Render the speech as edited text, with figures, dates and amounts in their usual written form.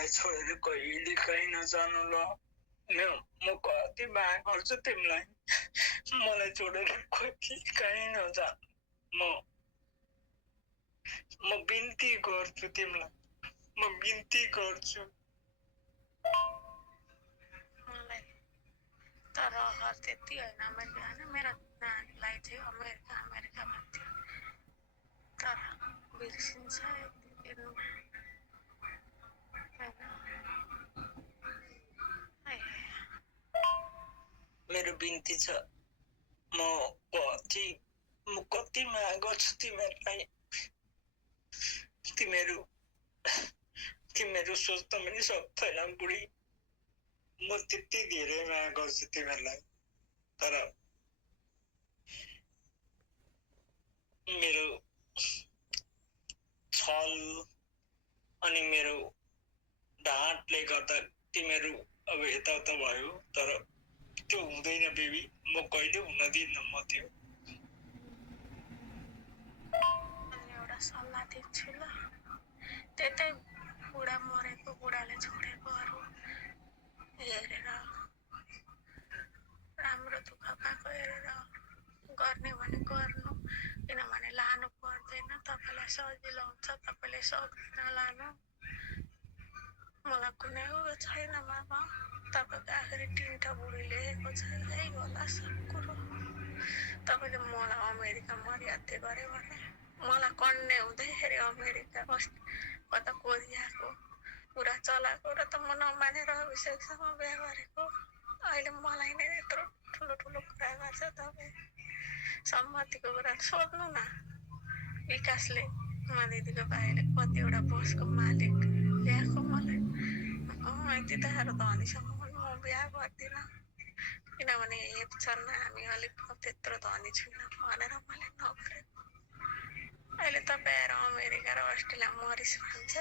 मलाई छोडेर कहिले कहीँ नजानु ल। म कति माया गर्छु तिमीलाई। मलाई छोडेर कहिले कहीँ नजानु। म बिन्ती गर्छु तिमीलाई। म बिन्ती गर्छु। मलाई तर रहर त्यति होइन अमेरिका होइन, मेरो नानीलाई चाहिँ अमेरिकामा थियो, तर बिर्सिन्छ हेर्नुमा। मेरो बिन्ती छ, म कति माया गर्छु तिमीहरूलाई। तिमीहरू सोच्न पनि सक्दैन बुढी, म त्यति धेरै माया गर्छु तिमीहरूलाई। तर मेरो छल अनि मेरो ढाँटले गर्दा तिमीहरू अब यताउता भयो, तर त्यो हुँदैन बेबी। म कहिले हुन दिन्न म त्यो। एउटा सल्लाह दिन्छु ल, त्यतै बुढा मरेको, बुढाले छोडेकोहरू हेरेर, राम्रो दुःख पाएको हेरेर गर्ने भने गर्नु, किनभने लानु पर्दैन। तपाईँलाई सजिलो हुन्छ, तपाईँले सक्दैन लानु। मलाई कुनै उयो छैन मामा, तपाईँको आखिरी 3टा बुढी लेखेको छ, यही होला सब कुरो। तपाईँले मलाई अमेरिका मर्यादा गरे भने, मलाई कन्ने हुँदैखेरि अमेरिका कता कोरियाको कुरा चलाएको र त म नमानेर अभिषेकसँग बिहा गरेको। अहिले मलाई नै यत्रो ठुलो ठुलो कुरा गर्छ तपाईँ। सम्मतिको कुरा सोध्नु न। विकासले दिदीको भाइले कतिवटा बसको मालिक ल्याएको मलाई। यति त धनीसँग पनि म बिहा गर्दिनँ, किनभने हेप्छन् हामी अलिक त्यत्रो धनी छैन भनेर मैले नगरेको। अहिले तपाईँ आएर अमेरिका र अस्ट्रेलिया मरिस भन्छ।